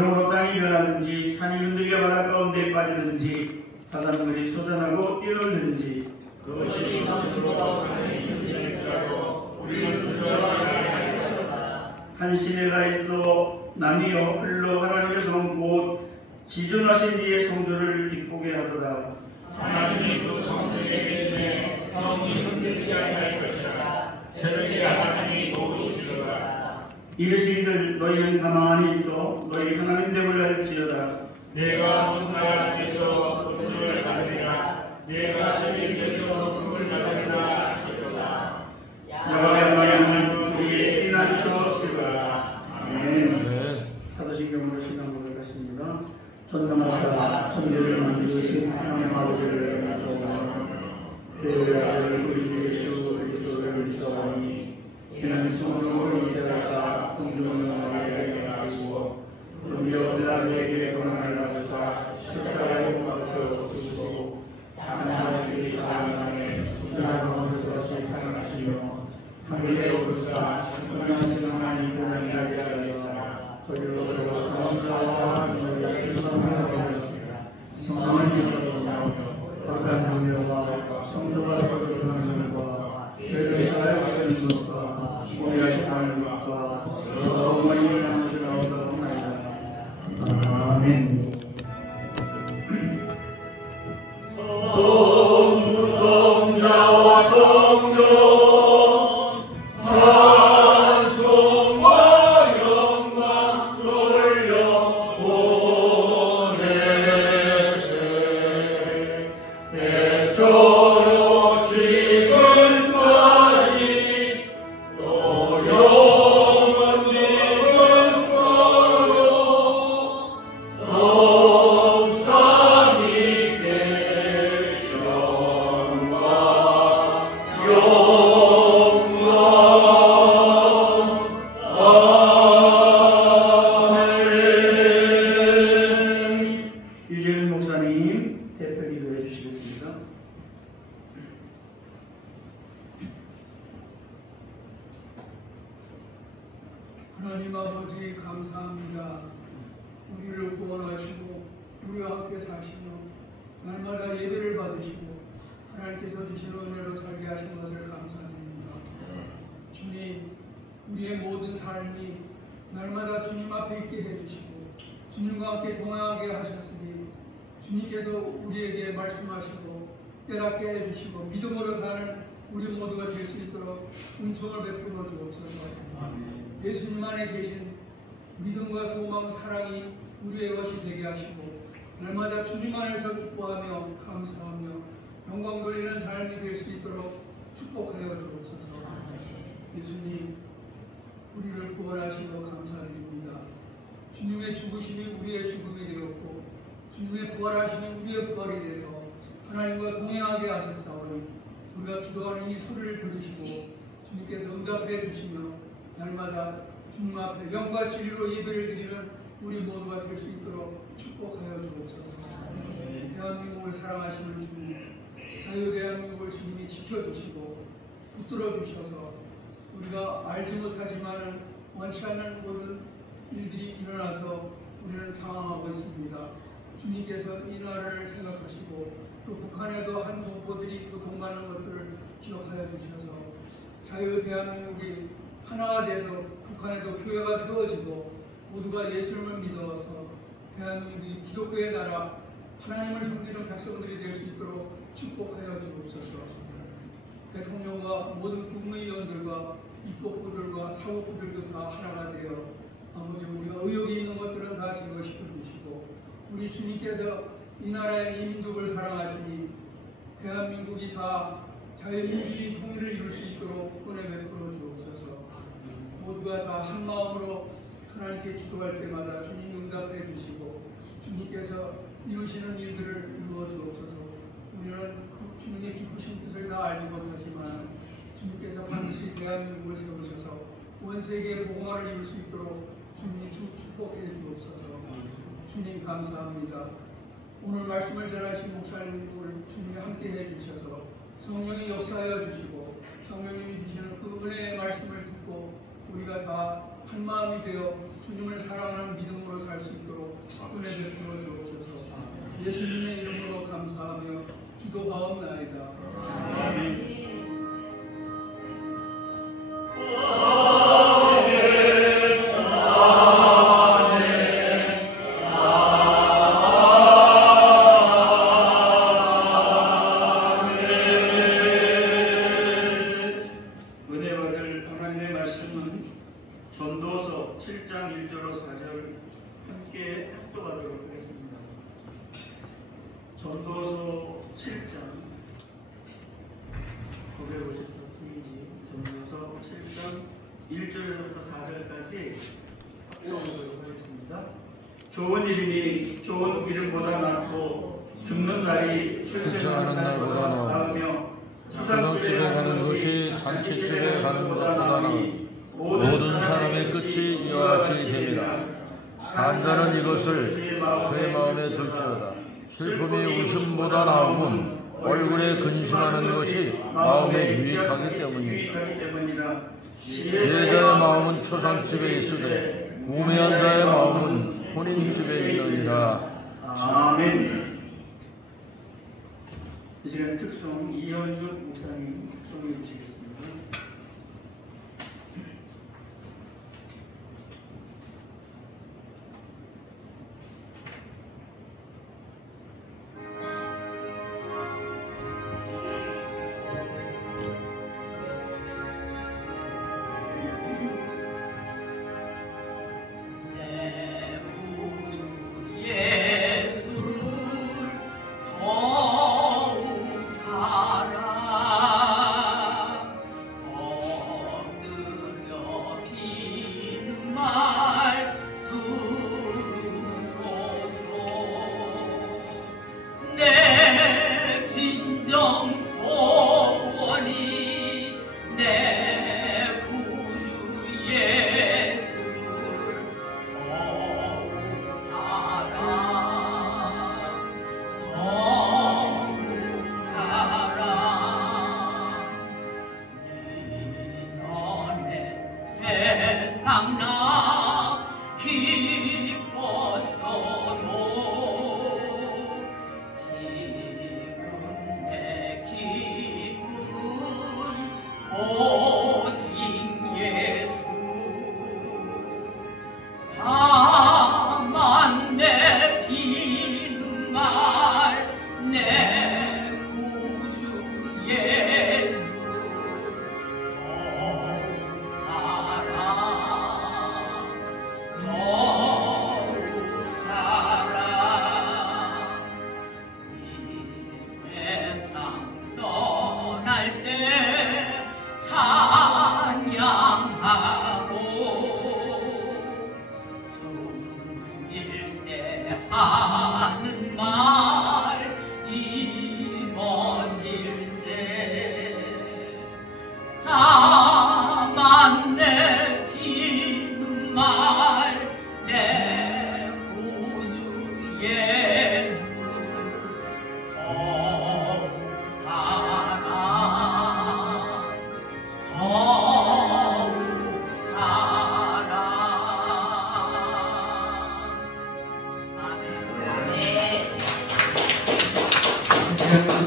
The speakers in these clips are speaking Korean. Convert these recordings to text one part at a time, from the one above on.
영으로 땅이 변하든지 산이 흔들려 바다 가운데 빠지든지 바닷물이 솟아나고 뛰놀든지 그것이 멈추고 산이 흔들릴지라도 우리는 두려워하지 아니하리로다. 한 시내가 있어 남이여 흘러 하나님께서 온 곳 지존하신 이의 성소를 기쁘게 하도다. 하나님이 그 성도에 계시네 성이 흔들리지 아니할 것이라. 새벽에 하나님이 도우시리로다. 이르시기를 너희는 가만히 있어 너희 하나님 됨을 알지어다. 내가 문나라 앞에서 은혜를 받으리라. 내가 새벽에서 금을 받으리라 하시도다. 여호와의 하나님은 우리의 피난처시로다. 아멘. 사도신경으로 시간 보내겠습니다. 전능하사 천지를 만드신 하나님 아버지를 믿사오니 그의 아들 우리 예수 그리스도를 믿사오니 이는 성령으로 인하사 공중을 하시고 우리여 빌라도에게 고난을 받으사 십자가에 못 박혀 죽으시고 장사한 그 사람만에 죽으라고 다시 살아나시며 하늘에 오르사 천군하시는 하나님 하나님께 하시사 저희로 성사와 저희의 신성하시라. 성령을 믿으시며 거룩한 교회와 성도가 거룩한 것과 죄를 사하시는 것과 공의하시 사는 것과 더욱 많이 사랑하시라고 하나이다. 아멘. 성자와 성령 하나님 아버지 감사합니다. 우리를 구원하시고 우리와 함께 사시며 날마다 예배를 받으시고 하나님께서 주신 은혜로 살게 하신 것을 감사드립니다. 주님, 우리의 모든 삶이 날마다 주님 앞에 있게 해주시고 주님과 함께 동행하게 하셨으니 주님께서 우리에게 말씀하시고 깨닫게 해주시고 믿음으로 사는 우리 모두가 될 수 있도록 은총을 베풀어 주옵소서. 예수님 안에 계신 믿음과 소망, 사랑이 우리의 것이 되게 하시고 날마다 주님 안에서 기뻐하며 감사하며 영광 돌리는 삶이 될 수 있도록 축복하여 주옵소서. 예수님, 우리를 구원하시며 감사드립니다. 주님의 죽으심이 우리의 죽음이 되었고 주님의 부활하심이 우리의 부활이 돼서 하나님과 동행하게 하셨사오니 우리가 기도하는 이 소리를 들으시고 주님께서 응답해 주시며 날마다 주님 앞에 영과 진리로 예배를 드리는 우리 모두가 될 수 있도록 축복하여 주옵소서. 대한민국을 사랑하시는 주님, 자유 대한민국을 주님이 지켜주시고 붙들어 주셔서 우리가 알지 못하지만 원치 않는 모든 일들이 일어나서 우리는 당황하고 있습니다. 주님께서 이 나라를 생각하시고 또 북한에도 한 동포들이 고통받는 것들을 기억하여 주셔서 자유 대한민국이 하나가 돼서 북한에도 교회가 세워지고 모두가 예수님을 믿어서 대한민국이 기독교의 나라, 하나님을 섬기는 백성들이 될 수 있도록 축복하여 주옵소서. 대통령과 모든 국무위원들과 입법부들과 사법부들도 다 하나가 되어 아버지 우리가 의욕이 있는 것들은 다 제거시켜 주시고 우리 주님께서 이 나라의 이 민족을 사랑하시니 대한민국이 다 자유민주주의 통일을 이룰 수 있도록 은혜 베풀어 주옵소서. 모두가 다 한 마음으로 하나님께 기도할 때마다 주님이 응답해 주시고 주님께서 이루시는 일들을 이루어 주옵소서. 우리는 주님의 기쁘신 뜻을 다 알지 못하지만 주님께서 반드시 대한민국을 세우셔서 온 세계의 복음화를 이룰 수 있도록 주님이 축복해 주옵소서. 주님 감사합니다. 오늘 말씀을 전하신 목사님을 주님이 함께해 주셔서 성령이 역사하여 주시고 성령님이 주시는 그 은혜의 말씀을 듣고 우리가 다 한마음이 되어 주님을 사랑하는 믿음으로 살 수 있도록 예수님의 이름으로 감사하며 기도하옵나이다. 아멘. 은혜 받을 하나님의 말씀은 전도서 7장 1절로 4절 함께 합독하도록 하겠습니다. 전도서 7장 954페이지 전도서 7장 1절에서부터 4절까지 합독하도록 하겠습니다. 좋은 이름이 좋은 이름보다 낫고 죽는 날이 출생하는 날보다 나으며 수상집에 가는 것이 잔치집에 가는 것보다 나으니 모든 사람의 끝이 이와 같이 됩니다. 산 자는 이것을 그의 마음에 둘지어다. 슬픔이 웃음보다 나으군 얼굴에 근심하는 것이 마음에 유익하기 때문이다. 지혜자의 마음은 초상집에 있으되 우매한 자의 마음은 혼인집에 있느니라. 아멘. 이 시간 특송 이현숙 목사님 특송해 주시겠습니다.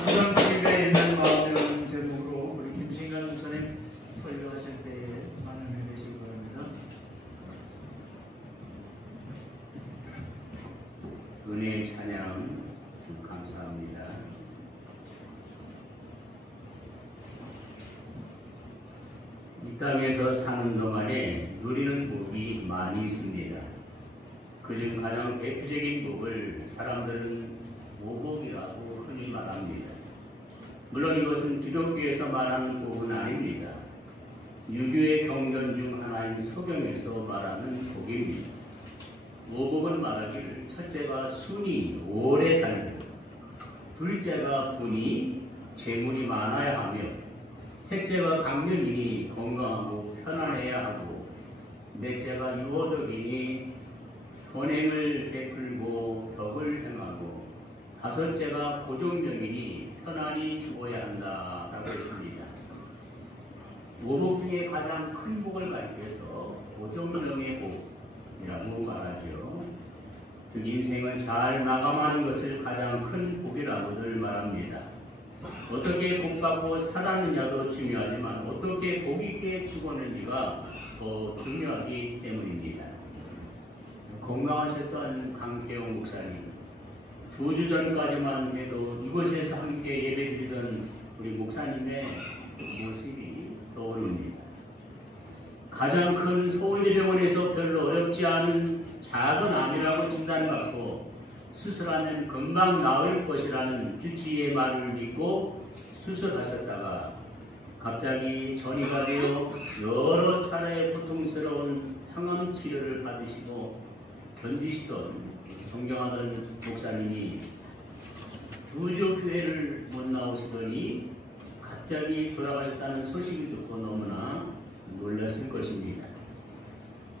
부정집에 있는 마음이라는 제목으로 우리 김신관 목사님 설교하실 때에 반응해 주시기 바랍니다. 은혜의 찬양 감사합니다. 이 땅에서 사는 동안에 누리는 복이 많이 있습니다. 그중 가장 대표적인 복을 사람들은 오복이라고 흔히 말합니다. 물론 이것은 기독교에서 말하는 복은 아닙니다. 유교의 경전 중 하나인 서경에서 말하는 복입니다. 오복은 말하기를 첫째가 순이 오래 살고, 둘째가 분이 재물이 많아야 하며, 셋째가 강령이니 건강하고 편안해야 하고, 넷째가 유호덕이니 선행을 베풀고 덕을 행하고, 다섯째가 고종명이니 편안히 죽어야 한다라고 했습니다. 오복 중에 가장 큰 복을 가리켜서 고종명의 복이라고 말하죠. 즉 인생을 잘 마감하는 것을 가장 큰 복이라고들 말합니다. 어떻게 복받고 살았느냐도 중요하지만 어떻게 복 있게 죽었는지가 더 중요하기 때문입니다. 건강하셨던 강태용 목사님, 2주 전까지만 해도 이곳에서 함께 예배드리던 우리 목사님의 모습이 떠오릅니다. 가장 큰 서울대병원에서 별로 어렵지 않은 작은 암이라고 진단받고 수술하면 금방 나을 것이라는 주치의의 말을 믿고 수술하셨다가 갑자기 전이가 되어 여러 차례의 고통스러운 항암 치료를 받으시고 견디시던 존경하던 목사님이 2주 교회를 못 나오시더니 갑자기 돌아가셨다는 소식을 듣고 너무나 놀랐을 것입니다.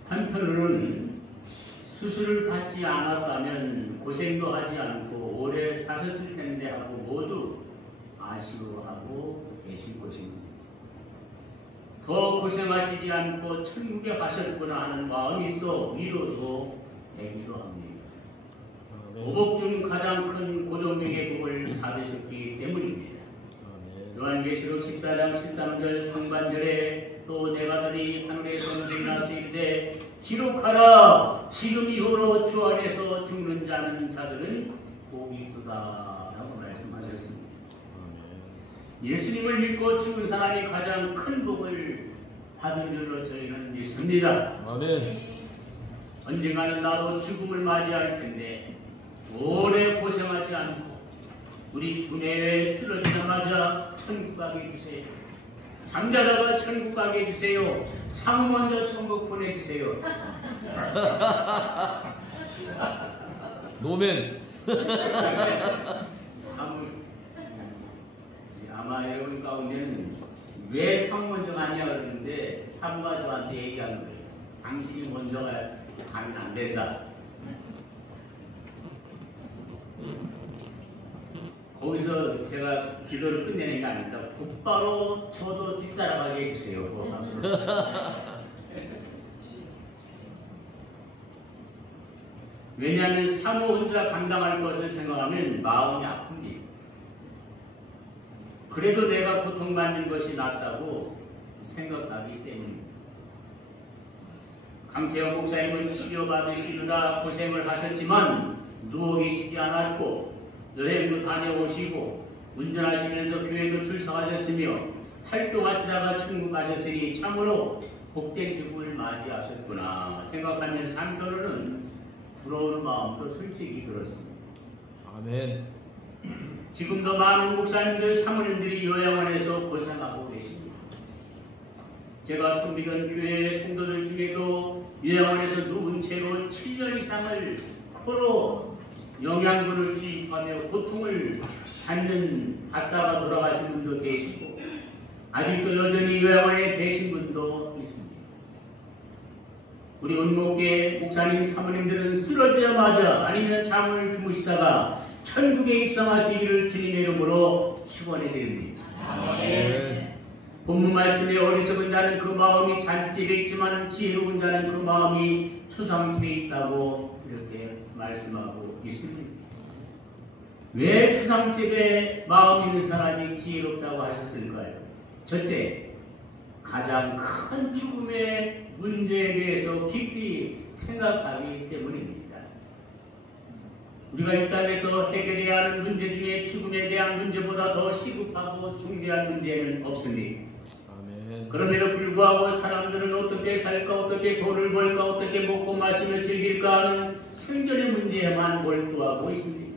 한편으로는 수술을 받지 않았다면 고생도 하지 않고 오래 사셨을 텐데 하고 모두 아쉬워하고 계신 것입니다. 더 고생하시지 않고 천국에 가셨구나 하는 마음이 있어 위로도 되기도 합니다. 오복 중 가장 큰 고정명의 복을 받으셨기 때문입니다. 요한계시록 14장 13절 상반절에 또 내가더니 하늘의 선생이나 이르되 기록하라 지금 이후로 주 안에서 죽는 자들은 복이 있도다 라고 말씀하셨습니다. 예수님을 믿고 죽은 사람이 가장 큰 복을 받은 줄로 저희는 믿습니다. 아멘. 언젠가는 나도 죽음을 맞이할 텐데 오래 고생하지 않고 우리 두뇌에 쓰러지자마자 천국 가게 해주세요. 잠자다가 천국 가게 해주세요. 상 먼저 천국 보내주세요. 노멘. 아마 여러분 가운데는 왜 상 먼저 가냐 그러는데 상과 저한테 얘기한 거예요. 당신이 먼저 가면 안 된다. 거기서 제가 기도를 끝내는 게 아닙니다. 곧바로 저도 뒤따라가게 해주세요. 왜냐하면 사모 혼자 감당할 것을 생각하면 마음이 아픕니다. 그래도 내가 고통받는 것이 낫다고 생각하기 때문입니다. 강태영 목사님은 치료받으시느라 고생을 하셨지만 누워 계시지 않았고 여행도 다녀오시고 운전하시면서 교회도 출석하셨으며 활동하시다가 천국 가셨으니 참으로 복된 죽음을 맞이하셨구나 생각하면서 한편으로는 부러운 마음도 솔직히 들었습니다. 아멘. 지금도 많은 목사님들, 사모님들이 요양원에서 고생하고 계십니다. 제가 섬기던 교회 성도들 중에도 요양원에서 누운 채로 7년 이상을 코로 영양분을 주입하며 고통을 받다가 돌아가신 분도 계시고 아직도 여전히 요양원에 계신 분도 있습니다. 우리 은목계 목사님, 사모님들은 쓰러지자마자 아니면 잠을 주무시다가 천국에 입성하시기를 주님의 이름으로 축원해 드립니다. 본문 말씀에 어리석은 자는 그 마음이 잔치집에 있지만 지혜로운 자는 그 마음이 초상집에 있다고 이렇게 말씀하고 있습니다. 왜 초상집에 마음 있는 사람이 지혜롭다고 하셨을까요? 첫째, 가장 큰 죽음의 문제에 대해서 깊이 생각하기 때문입니다. 우리가 이 땅에서 해결해야 하는 문제 중에 죽음에 대한 문제보다 더 시급하고 중대한 문제는 없습니다. 아멘. 그럼에도 불구하고 사람들은 어떻게 살까, 어떻게 돈을 벌까, 어떻게 먹고 마시며 즐길까 하는 생존의 문제에만 몰두하고 있습니다.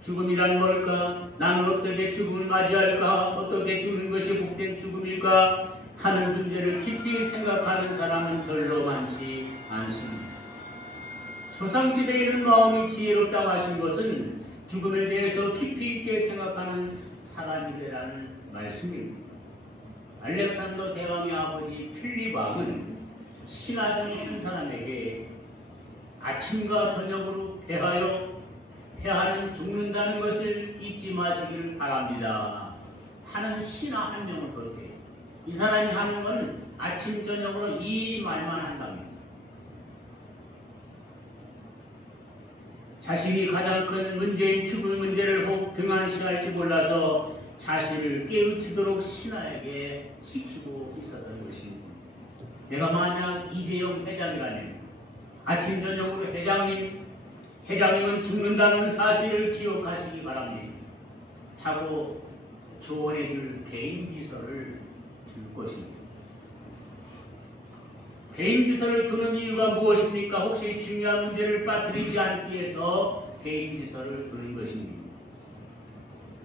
죽음이란 뭘까? 나는 어떻게 죽음을 맞이할까? 어떻게 죽는 것이 복된 죽음일까? 하는 문제를 깊이 생각하는 사람은 별로 많지 않습니다. 초상집에 있는 마음이 지혜롭다고 하신 것은 죽음에 대해서 깊이 있게 생각하는 사람이라는 말씀입니다. 알렉산더 대왕의 아버지 필립 왕은 신하 중 한 사람에게 아침과 저녁으로 폐하는 죽는다는 것을 잊지 마시기를 바랍니다 하는 신하 한 명을 뒀대요. 이 사람이 하는 것은 아침 저녁으로 이 말만 한답니다. 자신이 가장 큰 문제인 죽을 문제를 혹 등한시할지 몰라서 자신을 깨우치도록 신하에게 시키고 있었던 것입니다. 제가 만약 이재용 회장이라면 아침 저녁으로 회장님은 죽는다는 사실을 기억하시기 바랍니다 하고 조언해 줄 개인 비서를 줄 것입니다. 개인 비서를 두는 이유가 무엇입니까? 혹시 중요한 문제를 빠뜨리지 않기 위해서 개인 비서를 두는 것입니다.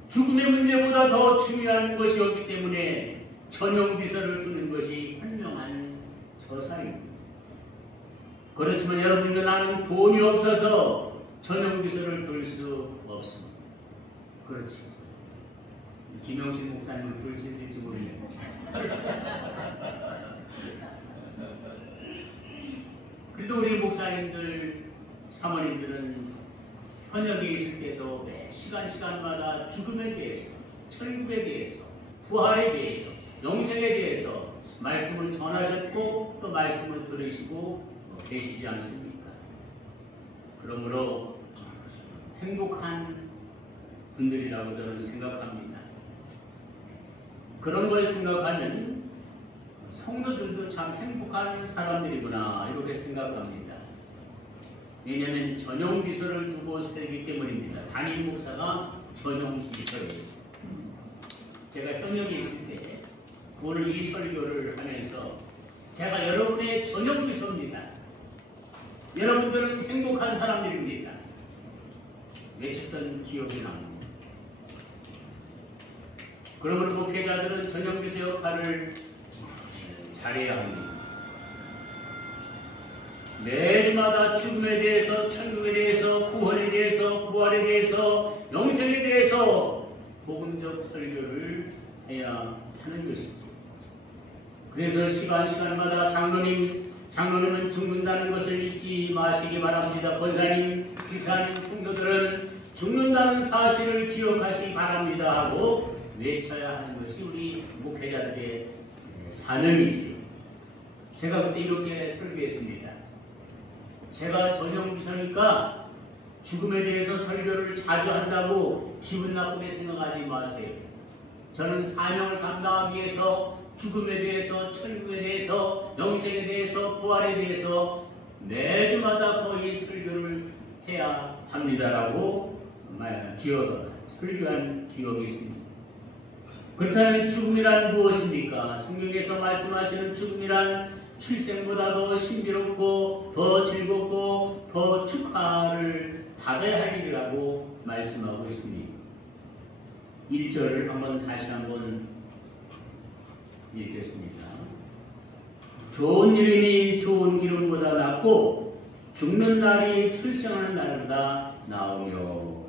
죽음의 문제보다 더 중요한 것이었기 때문에 전용 비서를 두는 것이 현명한 처사입니다. 그렇지만 여러분과 나는 돈이 없어서 전용 비서를 둘 수 없습니다. 그렇지. 김영신 목사님은 둘 수 있을지 모르겠네요. 그래도 우리 목사님들, 사모님들은 현역에 있을 때도 매 시간마다 죽음에 대해서, 천국에 대해서, 부활에 대해서, 영생에 대해서 말씀을 전하셨고 또 말씀을 들으시고 계시지 않습니까? 그러므로 행복한 분들이라고 저는 생각합니다. 그런 걸 생각하면 성도들도 참 행복한 사람들이구나 이렇게 생각합니다. 왜냐하면 전용 비서를 두고 살기 때문입니다. 담임 목사가 전용 비서예요. 제가 현역에 있을 때 오늘 이 설교를 하면서 제가 여러분의 전용 비서입니다. 여러분들은 행복한 사람들입니다. 외쳤던 기억이 납니다. 그러므로 목회자들은 전용 비서 역할을 잘해야 합니다. 매주마다 죽음에 대해서, 천국에 대해서, 구원에 대해서, 부활에 대해서, 영생에 대해서 복음적 설교를 해야 하는 것이죠. 그래서 시간마다 장로님은 죽는다는 것을 잊지 마시기 바랍니다. 권사님, 집사님, 성도들은 죽는다는 사실을 기억하시기 바랍니다 하고 외쳐야 하는 것이 우리 목회자들의 사명이죠. 제가 그때 이렇게 설교했습니다. 제가 전용 비서니까 죽음에 대해서 설교를 자주 한다고 기분 나쁘게 생각하지 마세요. 저는 사명을 감당하기 위해서 죽음에 대해서, 천국에 대해서, 영생에 대해서, 부활에 대해서 매주마다 거의 설교를 해야 합니다라고 설교한 기억이 있습니다. 그렇다면 죽음이란 무엇입니까? 성경에서 말씀하시는 죽음이란 출생보다 더 신비롭고 더 즐겁고 더 축하를 받아야 할 일이라고 말씀하고 있습니다. 1절을 다시 한번 읽겠습니다. 좋은 이름이 좋은 기름보다 낫고 죽는 날이 출생하는 날보다 나으며.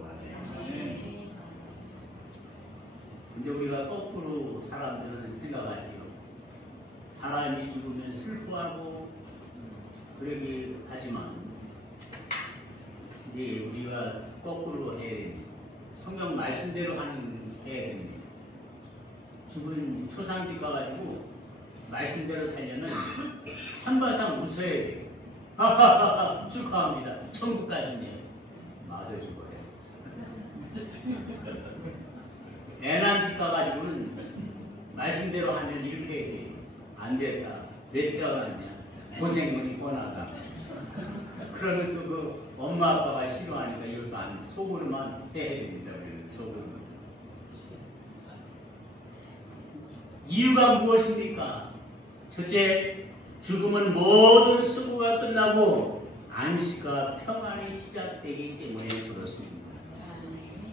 근데 우리가 거꾸로 사람들은 생각하지요. 사람이 죽으면 슬퍼하고 그러긴 하지만 이제 우리가 거꾸로 해야 됩니다. 성경 말씀대로 해야 됩니다. 죽은 초상집 가가지고 말씀대로 살려면 한바탕 웃어야 돼요. 하하하하 축하합니다. 천국 가셨네요. 맞아 죽어요. 애난집 가가지고는 말씀대로 하면 이렇게 해야 돼요. 안 됐다. 왜 태어났냐. 고생문이 뻔하다. 그러면 또 그 엄마 아빠가 싫어하니까 이것도 안 속으로만 해야 됩니다. 속으로만. 이유가 무엇입니까? 첫째, 죽음은 모든 수고가 끝나고 안식과 평안이 시작되기 때문에 그렇습니다.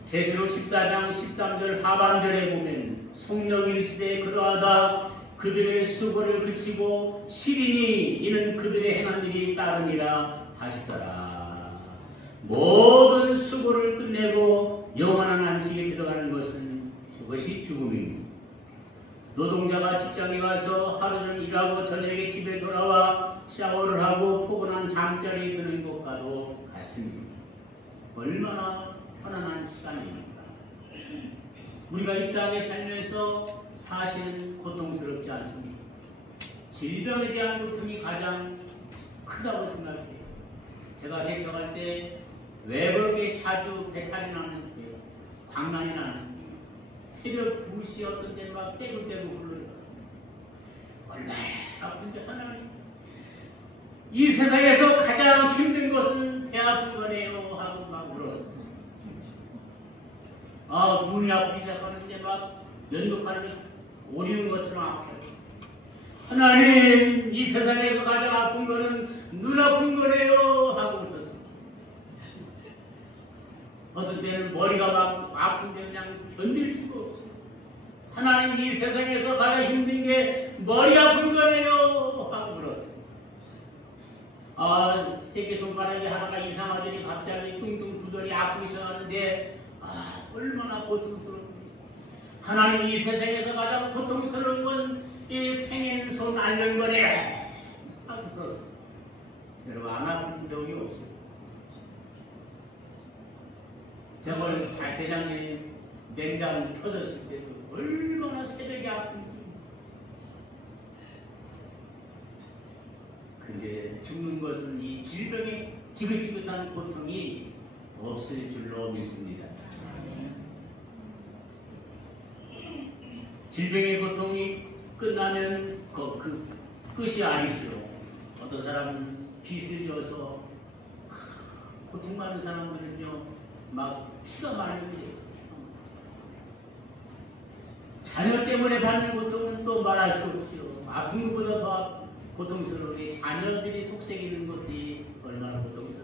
계시록 14장 13절 하반절에 보면 성령이 이르시되 그러하다 그들의 수고를 그치고 시리니 이는 그들의 행한 일이 따름이라 하시더라. 모든 수고를 끝내고 영원한 안식에 들어가는 것은 그것이 죽음입니다. 노동자가 직장에 가서 하루 종일 일하고 저녁에 집에 돌아와 샤워를 하고 포근한 잠자리에 드는 것과도 같습니다. 얼마나 편안한 시간입니까? 우리가 이 땅에 살면서 사실은 고통스럽지 않습니까? 질병에 대한 고통이 가장 크다고 생각해요. 제가 개척할 때 왜 그렇게 자주 배탈이 나는지, 광난이 나는지, 새벽 2시 어떤 때 막 떼굴떼굴 불러요. 얼마나 아픈데 하나님, 이 세상에서 가장 힘든 것은 배 아픈 거네요 하고 막 울었습니다. 눈이 아프기 시작하는데 막 면도칼을 오리는 것처럼 아파요. 하나님, 이 세상에서 가장 아픈 거는 눈 아픈 거네요 하고 울었습니다. 어떤 때는 머리가 막 아픈데 그냥 견딜 수가 없어요. 하나님, 이 세상에서 가장 힘든 게 머리 아픈 거네요 하고 울었어요. 새끼 손가락이 하나가 이상하더니 갑자기 뚱뚱 굳더니 아프기 시작하는데 얼마나 고통스러운지. 하나님, 이 세상에서 가장 고통스러운 건 이 생엔 손 앓는 거네 하고 울었어요. 여러분, 안 아픈 적이 없어요. 저번 재작년에 냉장 터졌을 때도 얼마나 새벽에 아픈지. 근데 죽는 것은 이 질병의 지긋지긋한 고통이 없을 줄로 믿습니다. 질병의 고통이 끝나면 그 끝이 아니고요. 어떤 사람은 빚을 져서 고통받는 사람들은요 막 피가 마르는데, 자녀 때문에 받는 고통은 또 말할 수 없죠. 아픈 것보다 더 고통스러운 게 자녀들이 속삭이는 것이 얼마나 고통스러워요.